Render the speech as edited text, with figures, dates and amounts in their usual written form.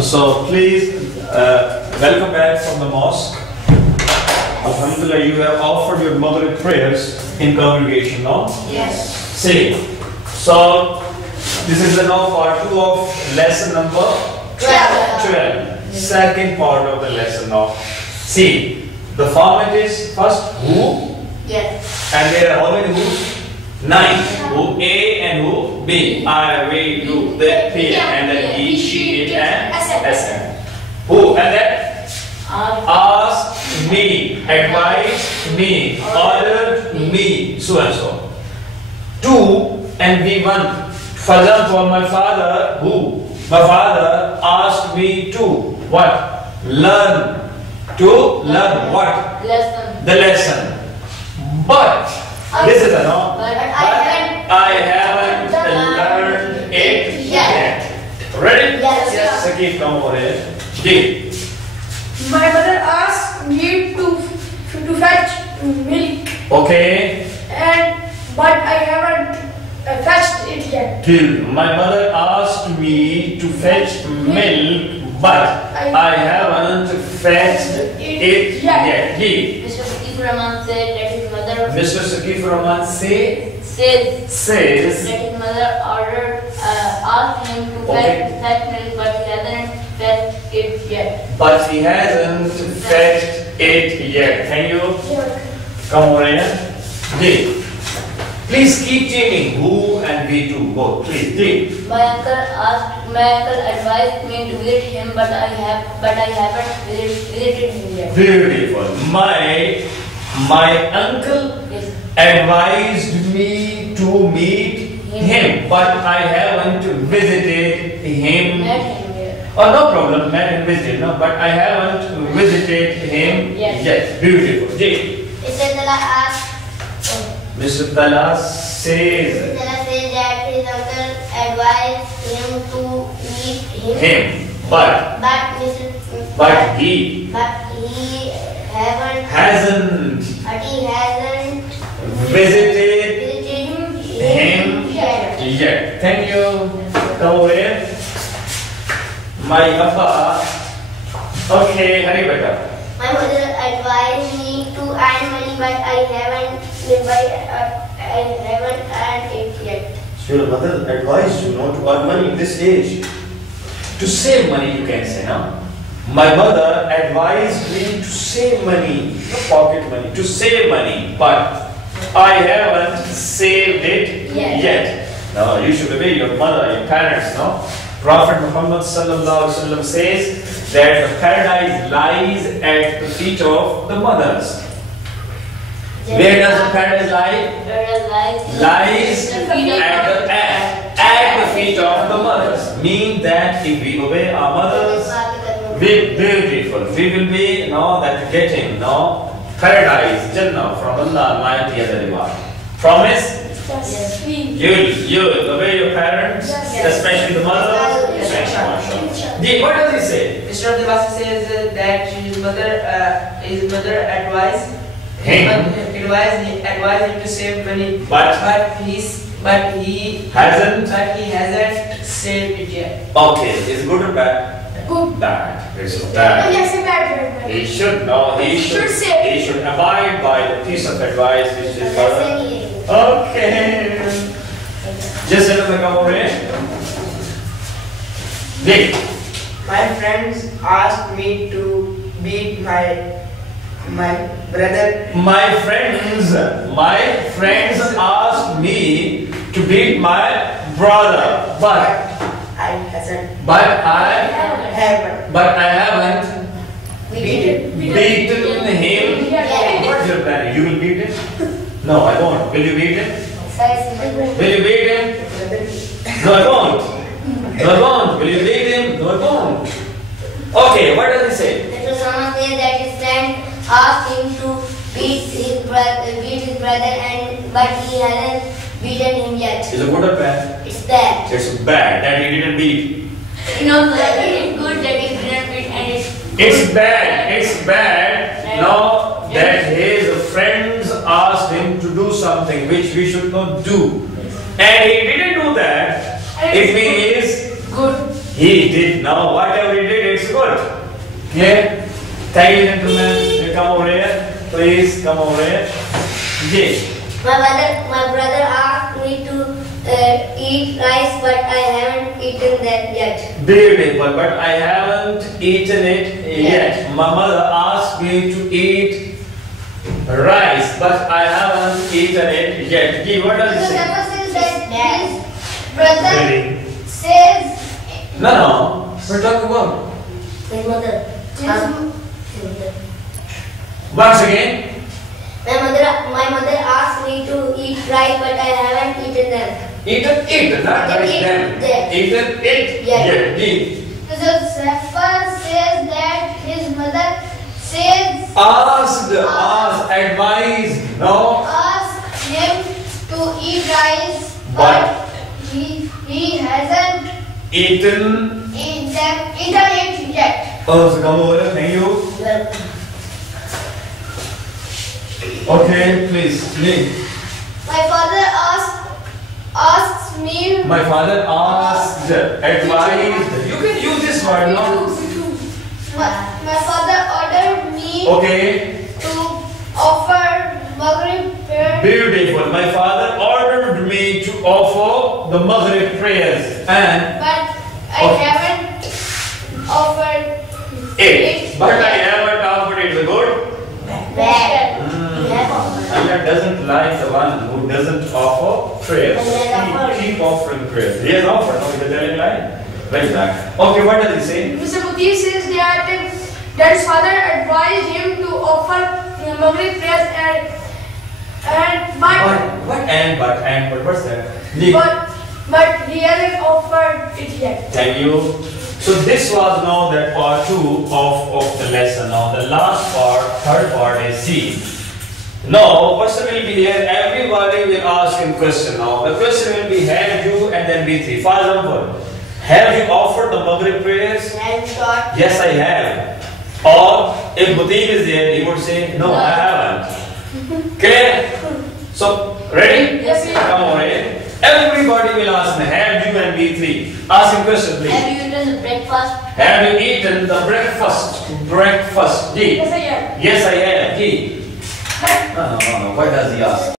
So please welcome back from the mosque. Alhamdulillah, you have offered your Maghrib prayers in congregation, no? Yes. See, so this is the now part 2 of lesson number 12. Second part of the lesson now. See, the format is first who, Yes. and there are how many who's? 9. Who A and who B. I, we, you, they, P, and then he, she, it, and SM. Who, and then ask me, advise me, ordered me, so and so. 2 and B1. For example, my father, who? My father asked me to what? Learn. To learn what? Lesson. The lesson. But this is a no. But I haven't learned it yet. Ready? Yes. Sakif, come over here. D. My mother asked me to fetch milk, Okay. but I haven't fetched it yet. D. My mother asked me to fetch milk, but I haven't fetched it yet. D. Mr. Sakif Rahman said that his mother Mr. Sakif Rahman says says that his mother asked him to fetch milk, but he hasn't fetched it yet. but he hasn't fetched it yet. Can you come over here? D. Please keep changing who and we2 both. Please. D. My uncle advised me to visit him, but I haven't visited him yet. Beautiful. My uncle Yes. advised me to meet him, but I haven't visited him. Met him yet. Oh, no problem. Met and visited, no, but I haven't visited him Yes. yet. Beautiful. D. Mr. Tala says that his uncle advised him to meet him, but he hasn't visited him yet. Thank you. Come over here. My Abba. Okay, hurry beta. My mother advised me to earn money, but I haven't earned it yet. So your mother advised you not to earn money in this age. To save money, you can say, no? My mother advised me to save money, not pocket money, to save money, but I haven't saved it yet. No, you should obey your mother, your parents, no? Prophet Muhammad sallallahu alaihi wasallam says that the paradise lies at the feet of the mothers. Where does the paradise lie? Lies at the feet of the mothers. Mean that if we obey our mothers, we beautiful. We will be that getting paradise, Jannah from Allah Almighty as a reward. Promise? Yes. You will obey your parents, especially the mothers. D. What does he say? Mr. Abdulbasi says that his mother advised him to save money, but he hasn't saved it yet. Okay, is good or bad? Good. Bad. It's bad. Yes, a bad word. He should know. He should abide by the piece of advice which is okay. Just let me come over here. Dick. My friends asked me to beat my brother. My friends asked me to beat my brother, but I haven't beaten him. What's your plan? You will beat him? No, I won't. Will you beat him? Will you beat him? No, I won't. No, I won't. Will you beat him? No, I won't. Okay, what does he say? Mr. Sama says that his friend asked him to beat his brother, but he hasn't beaten him yet. Is it good or bad? It's bad. It's bad that he didn't beat. No, it is good that he didn't beat, and It's bad now that his friends asked him to do something which we should not do. And he didn't do that. It means Good. he did now whatever he did. good. Clear? Thank you, gentlemen. You come over here. Please come over here. Yes. My brother asked me to eat rice, but I haven't eaten that yet. Beautiful, but I haven't eaten it yet. My mother asked me to eat rice, but I haven't eaten it yet. Gee, what does it say? says that his brother Ready? says No. We're talking about. My mother. Once again. My mother asked me to eat rice, but I haven't eaten them. Eaten, not rice then. Eaten it yet. Gee. Zafar says that his mother says Asked, advised, no. asked him to eat rice, But he hasn't eaten. eaten it yet. Oh, so come over. Thank you. Okay, please. My father asks me. My father asked, advised. You can use this word, no? My father ordered me Okay. to offer Maghrib prayer. Beautiful. My father ordered me to offer the Maghrib prayers and But I Okay. haven't offered it. But I haven't offered it. Is it good? Bad. Allah doesn't like the one who doesn't offer prayers. Keep offering prayers. He has offered. No, he's telling lie. Very bad. Okay, what does he say? Mr. Muti says that his father advised him to offer Maghrib prayers But what's that? but he hasn't offered it yet. Thank you. So this was now that part 2 of the lesson. Now the last part, third part is C. Now person will be here, everybody will ask him question. Now the question will be have you and then B3. For example, have you offered the Maghrib prayers? Yes, I have. Or if Muteeb is there, he would say, no, I haven't. Clear? So, ready? Yes, sir. Come over here. Everybody will ask me, have you and B3? Ask him question, please. Have you eaten the breakfast? Have you eaten the breakfast? Breakfast. D. Yes, I am. Yes, I have. D. But No. What does he ask?